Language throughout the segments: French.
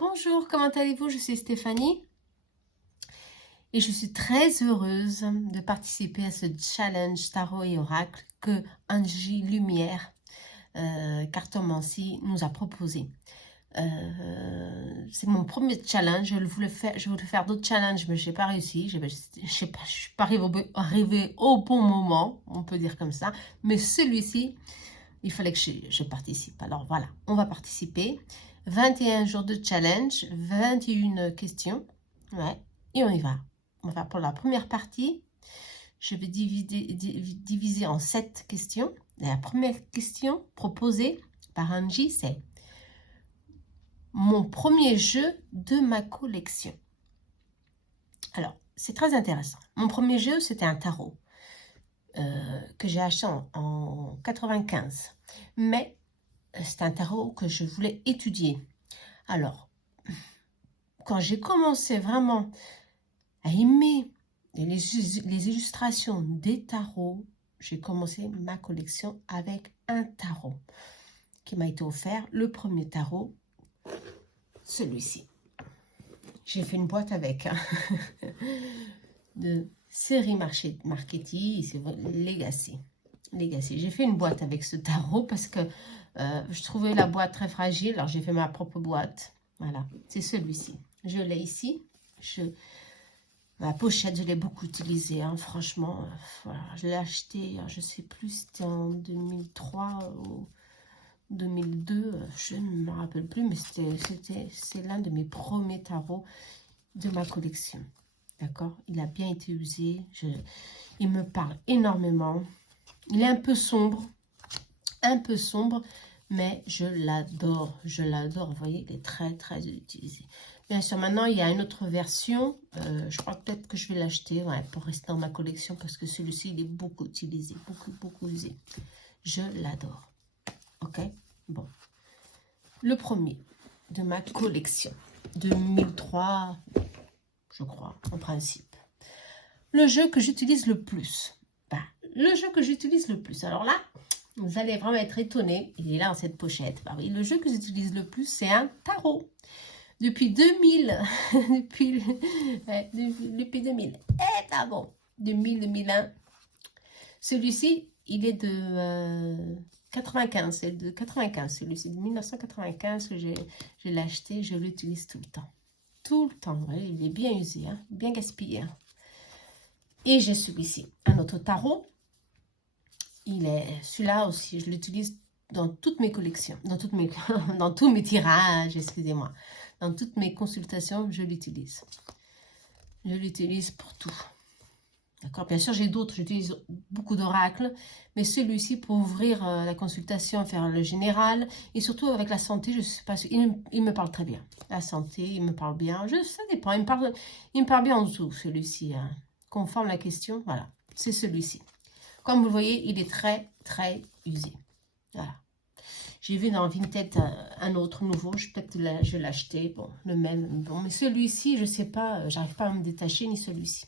Bonjour, comment allez-vous? Je suis Stéphanie et je suis très heureuse de participer à ce challenge Tarot et Oracle que Angie Lumière, cartomancie, nous a proposé. C'est mon premier challenge, je voulais faire d'autres challenges mais je n'ai pas réussi, je suis pas arrivée au bon moment, on peut dire comme ça, mais celui-ci, il fallait que je participe. Alors voilà, on va participer. 21 jours de challenge, 21 questions. Ouais, et on y va. On va pour la première partie. Je vais diviser en 7 questions. La première question proposée par Angie, c'est mon premier jeu de ma collection. Alors, c'est très intéressant. Mon premier jeu, c'était un tarot que j'ai acheté en 95. Mais c'est un tarot que je voulais étudier. Alors, quand j'ai commencé vraiment à aimer les illustrations des tarots, j'ai commencé ma collection avec un tarot qui m'a été offert. Le premier tarot, celui-ci. J'ai fait une boîte avec de série Marchetti, c'est Legacy. J'ai fait une boîte avec ce tarot parce que je trouvais la boîte très fragile, alors j'ai fait ma propre boîte. Voilà, c'est celui-ci. Je l'ai ici. Ma pochette, je l'ai beaucoup utilisée, hein, franchement. Voilà, je l'ai acheté, je ne sais plus, c'était en 2003 ou 2002, je ne me rappelle plus, mais c'est l'un de mes premiers tarots de ma collection. D'accord? Il a bien été usé, il me parle énormément. Il est un peu sombre, mais je l'adore, vous voyez, il est très très utilisé. Bien sûr, maintenant il y a une autre version, je crois peut-être que je vais l'acheter, ouais, pour rester dans ma collection, parce que celui-ci il est beaucoup utilisé, beaucoup usé. Je l'adore, ok? Bon, le premier de ma collection, 2003, je crois, en principe. Le jeu que j'utilise le plus, alors là, vous allez vraiment être étonnés, il est là dans cette pochette. Bah oui, le jeu que j'utilise le plus, c'est un tarot. Depuis 2000, depuis 2000, pardon, 2000-2001. Celui-ci, il est de 95, c'est de 95, celui-ci de 1995 que je l'ai acheté, je l'utilise tout le temps. Tout le temps, ouais, il est bien usé, hein, bien gaspillé. Hein. Et j'ai celui-ci, un autre tarot. Celui-là aussi, je l'utilise dans toutes mes collections, dans tous mes tirages, excusez-moi. Dans toutes mes consultations, je l'utilise. Je l'utilise pour tout. D'accord. Bien sûr, j'ai d'autres, j'utilise beaucoup d'oracles, mais celui-ci pour ouvrir la consultation, faire le général, et surtout avec la santé, je sais pas, il me parle très bien. La santé, il me parle bien, ça dépend, il me parle bien en dessous, celui-ci, hein. Conforme la question, voilà, c'est celui-ci. Comme vous le voyez, il est très, très usé. Voilà. J'ai vu dans Vinted un autre nouveau, peut-être je vais l'acheter, bon, le même, bon, mais celui-ci, je sais pas, j'arrive pas à me détacher, ni celui-ci.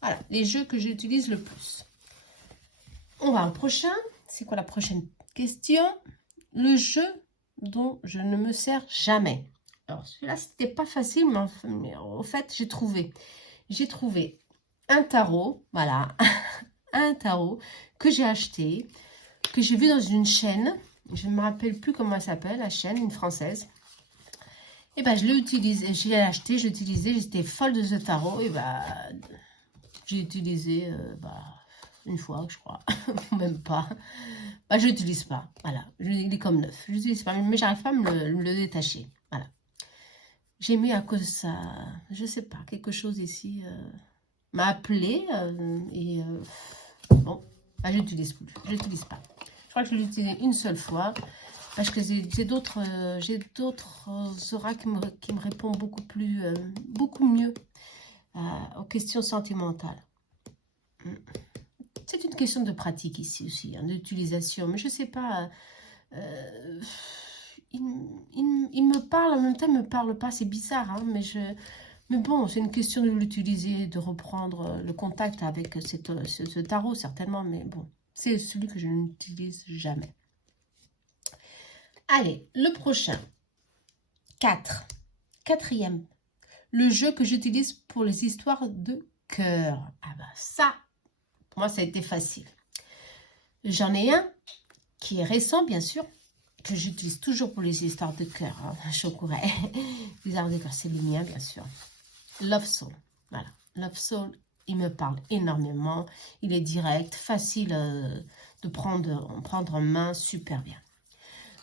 Voilà, les jeux que j'utilise le plus. On va au prochain. C'est quoi la prochaine question? Le jeu dont je ne me sers jamais. Alors, celui-là, c'était pas facile, mais au fait, j'ai trouvé un tarot, voilà, un tarot que j'ai acheté, que j'ai vu dans une chaîne. Je ne me rappelle plus comment elle s'appelle, la chaîne, une française. Et ben, je l'ai utilisé, je l'ai acheté, j'ai utilisé, j'étais folle de ce tarot. Et ben, j'ai utilisé une fois, je crois, même pas. Bah, je l'utilise pas, voilà. Il est comme neuf, je l'utilise pas, mais j'arrive pas à me le détacher, voilà. J'ai mis à cause de ça, je sais pas, quelque chose ici m'a appelé bon, bah, je l'utilise plus, je l'utilise pas. Je crois que je l'ai utilisé une seule fois, parce que j'ai d'autres oracles qui me répondent beaucoup mieux aux questions sentimentales. C'est une question de pratique ici aussi, hein, d'utilisation, mais je sais pas, il me parle, en même temps il me parle pas, c'est bizarre, hein, mais bon, c'est une question de l'utiliser, de reprendre le contact avec ce tarot, certainement, mais bon, c'est celui que je n'utilise jamais. Allez, le prochain, 4. 4e, le jeu que j'utilise pour les histoires de cœur. Ah ben ça, pour moi, ça a été facile. J'en ai un qui est récent, bien sûr, que j'utilise toujours pour les histoires de cœur. Hein. Chocouré. Les histoires de cœur, c'est le mien, bien sûr. Love Soul. Voilà. Love Soul, il me parle énormément. Il est direct, facile de prendre en main, super bien.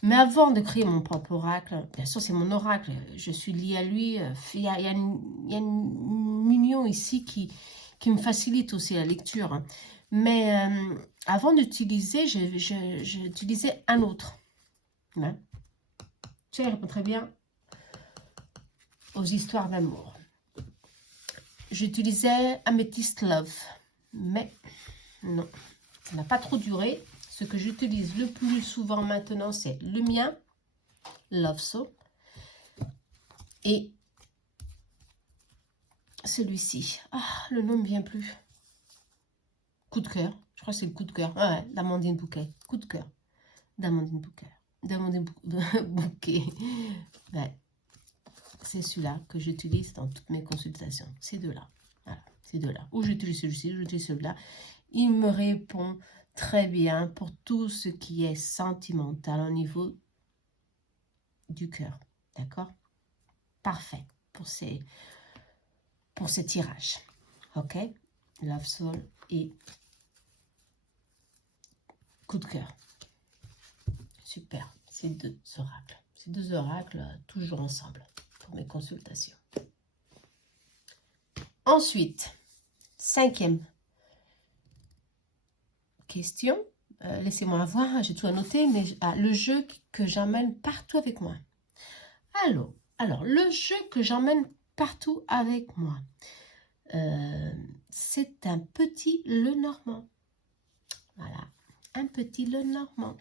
Mais avant de créer mon propre oracle, bien sûr, c'est mon oracle. Je suis liée à lui. Il y a une union ici qui me facilite aussi la lecture. Hein. Mais avant d'utiliser, j'utilisais un autre. Hein. Ça répond très bien aux histoires d'amour. J'utilisais Amethyst Love, mais non, ça n'a pas trop duré. Ce que j'utilise le plus souvent maintenant, c'est le mien, Love Soul, et celui-ci. Ah, le nom ne me vient plus. Coup de cœur, je crois que c'est le coup de cœur. Ah ouais, d'Amandine Bouquet, coup de cœur, d'Amandine Bouquet. Bouquet. Ouais. C'est celui-là que j'utilise dans toutes mes consultations. Ces deux-là. Voilà, ces deux-là. Ou j'utilise celui-ci, ou j'utilise celui-là. Il me répond très bien pour tout ce qui est sentimental au niveau du cœur. D'accord? Parfait pour ces tirages. Ok? Love Soul et coup de cœur. Super. Ces deux oracles. Ces deux oracles toujours ensemble pour mes consultations. Ensuite, 5e question. Laissez-moi voir, j'ai tout annoté, mais le jeu que j'emmène partout avec moi. Alors, le jeu que j'emmène partout avec moi, c'est un petit Lenormand. Voilà, un petit Lenormand.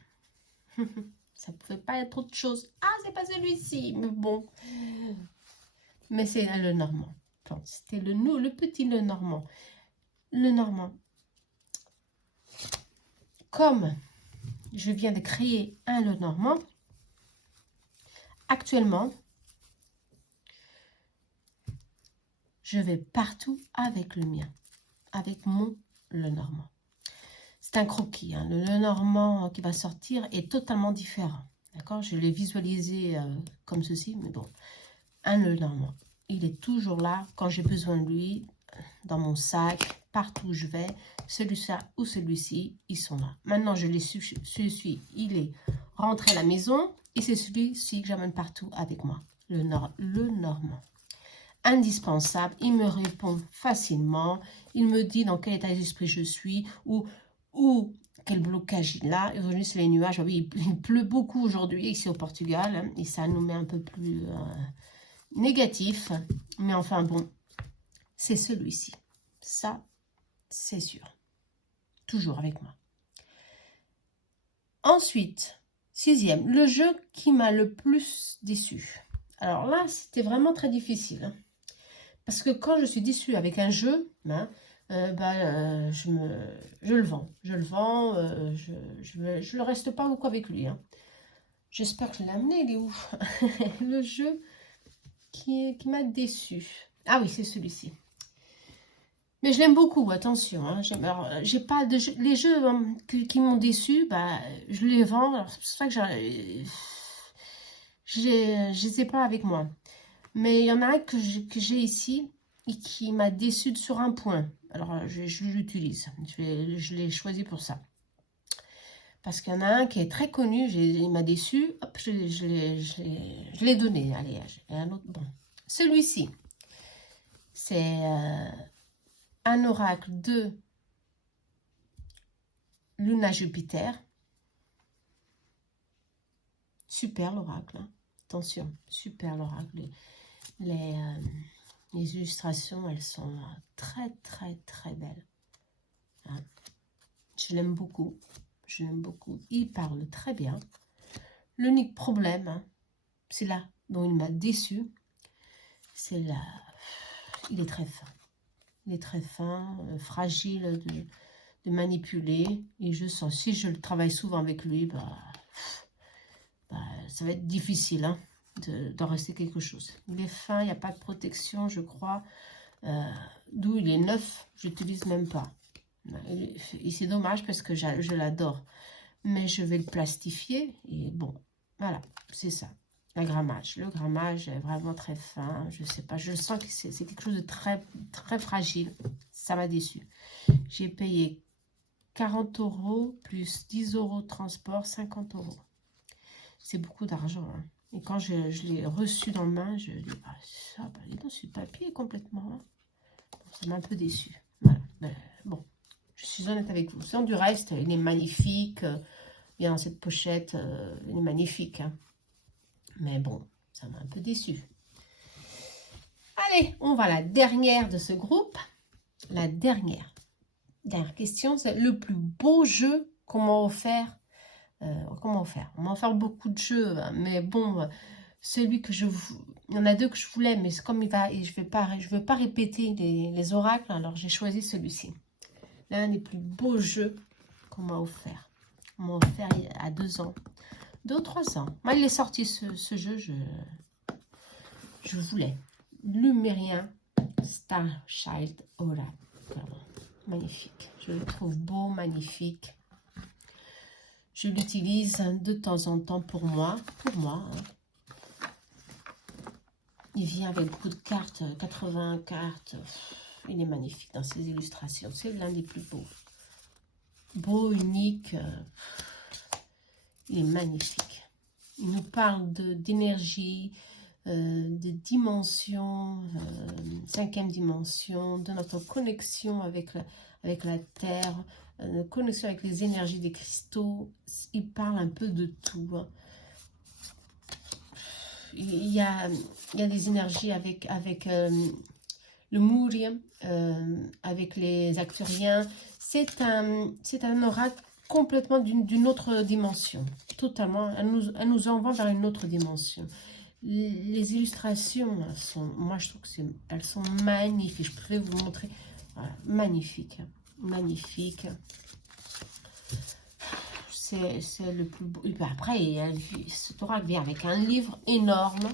Ça ne pouvait pas être autre chose. Ah, c'est pas celui-ci, mais bon. Mais c'est un Lenormand. C'était le petit Lenormand. Lenormand. Comme je viens de créer un Lenormand, actuellement, je vais partout avec le mien, avec mon Lenormand. C'est un croquis, hein. Le Lenormand qui va sortir est totalement différent. D'accord? Je l'ai visualisé comme ceci, mais bon, un Lenormand. Il est toujours là quand j'ai besoin de lui, dans mon sac, partout où je vais. Celui-ci ou celui-ci, ils sont là. Maintenant, je l'ai su, celui-ci, il est rentré à la maison et c'est celui-ci que j'amène partout avec moi, le Normand. Indispensable, il me répond facilement, il me dit dans quel état d'esprit je suis ou quel blocage il a. Aujourd'hui, c'est les nuages. Oui, il pleut beaucoup aujourd'hui ici au Portugal hein, et ça nous met un peu plus négatif. Mais enfin, bon, c'est celui-ci. Ça, c'est sûr. Toujours avec moi. Ensuite, 6e, le jeu qui m'a le plus déçu. Alors là, c'était vraiment très difficile. Hein, parce que quand je suis déçue avec un jeu, hein, je le vends. Je le vends, je ne reste pas beaucoup avec lui. Hein. J'espère que je l'ai amené, il est où? Le jeu qui m'a déçu. Ah oui, c'est celui-ci. Mais je l'aime beaucoup, attention. Hein. J'ai pas de jeu, les jeux qui m'ont déçu, je les vends. C'est pour ça que je les ai pas avec moi. Mais il y en a un que j'ai ici et qui m'a déçu sur un point. Alors, je l'utilise. Je l'ai choisi pour ça. Parce qu'il y en a un qui est très connu, il m'a déçu. Hop, je l'ai donné. Allez, et un autre. Bon. Celui-ci, c'est un oracle de Luna Jupiter. Super l'oracle. Hein. Attention, super l'oracle. Les illustrations, elles sont très, très, très belles. Hein. Je l'aime beaucoup. Je l'aime beaucoup. Il parle très bien. L'unique problème, hein, c'est là dont il m'a déçu. C'est là. Il est très fin. Il est très fin, fragile de manipuler. Et je sens, si je le travaille souvent avec lui, ça va être difficile. Hein. d'en rester quelque chose. Il est fin, il n'y a pas de protection, je crois. D'où il est neuf, je n'utilise même pas. Et c'est dommage parce que je l'adore. Mais je vais le plastifier. Et bon, voilà, c'est ça. Le grammage est vraiment très fin. Je sais pas, je sens que c'est quelque chose de très, très fragile. Ça m'a déçu. J'ai payé 40 € plus 10 € de transport, 50 €. C'est beaucoup d'argent. Hein. Et quand je l'ai reçu dans la main, je dis, ah, ça, bah, il est dans ce papier complètement. Hein. Bon, ça m'a un peu déçu. Voilà. Mais, bon, je suis honnête avec vous. Sinon, du reste, il est magnifique. Il y a dans cette pochette, il est magnifique. Hein. Mais bon, ça m'a un peu déçu. Allez, on va à la dernière de ce groupe. La dernière question, c'est le plus beau jeu qu'on m'a offert. On m'a offert beaucoup de jeux, hein, mais bon, celui que il y en a deux que je voulais, mais comme je veux pas répéter les oracles, alors j'ai choisi celui-ci. L'un des plus beaux jeux qu'on m'a offert. On m'a offert il y a 2 ans. 2 ou 3 ans. Moi, il est sorti ce jeu, je voulais. Lumérien Starchild Aura. Magnifique. Je le trouve beau, magnifique. Je l'utilise de temps en temps pour moi. Hein. Il vient avec beaucoup de cartes, 80 cartes. Il est magnifique dans ses illustrations. C'est l'un des plus beaux. Beau, unique. Il est magnifique. Il nous parle d'énergie, de dimension, 5e dimension, de notre connexion avec la Terre, connexion avec les énergies des cristaux. Il parle un peu de tout. Hein. Il y a des énergies avec le Mourium, avec les Acturiens. C'est un oracle complètement d'une autre dimension, totalement. Elle nous envoie vers une autre dimension. Les illustrations, moi je trouve elles sont magnifiques. Je pourrais vous montrer, voilà, magnifique, magnifique. C'est le plus beau. Et puis après, cet oracle vient avec un livre énorme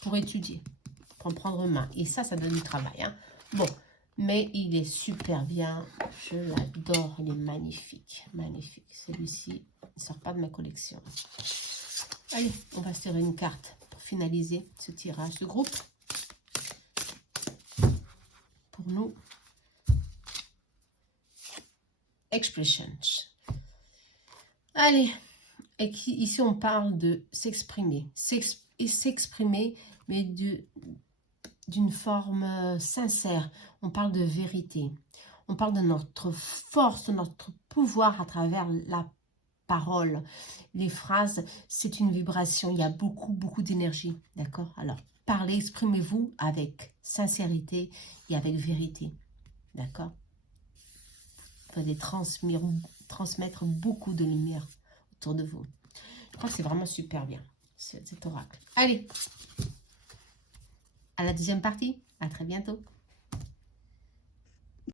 pour étudier, pour en prendre main. Et ça donne du travail. Hein. Bon, mais il est super bien. Je l'adore. Il est magnifique. Magnifique. Celui-ci, il ne sort pas de ma collection. Allez, on va se tirer une carte pour finaliser ce tirage de groupe. Pour nous. Expressions. Allez, ici on parle de s'exprimer. S'exprimer, mais d'une forme sincère. On parle de vérité. On parle de notre force, de notre pouvoir à travers la parole. Les phrases, c'est une vibration. Il y a beaucoup, beaucoup d'énergie. D'accord? Alors, parlez, exprimez-vous avec sincérité et avec vérité. D'accord? Vous allez transmettre beaucoup de lumière autour de vous. Je crois que c'est vraiment super bien, cet oracle. Allez, à la deuxième partie. À très bientôt.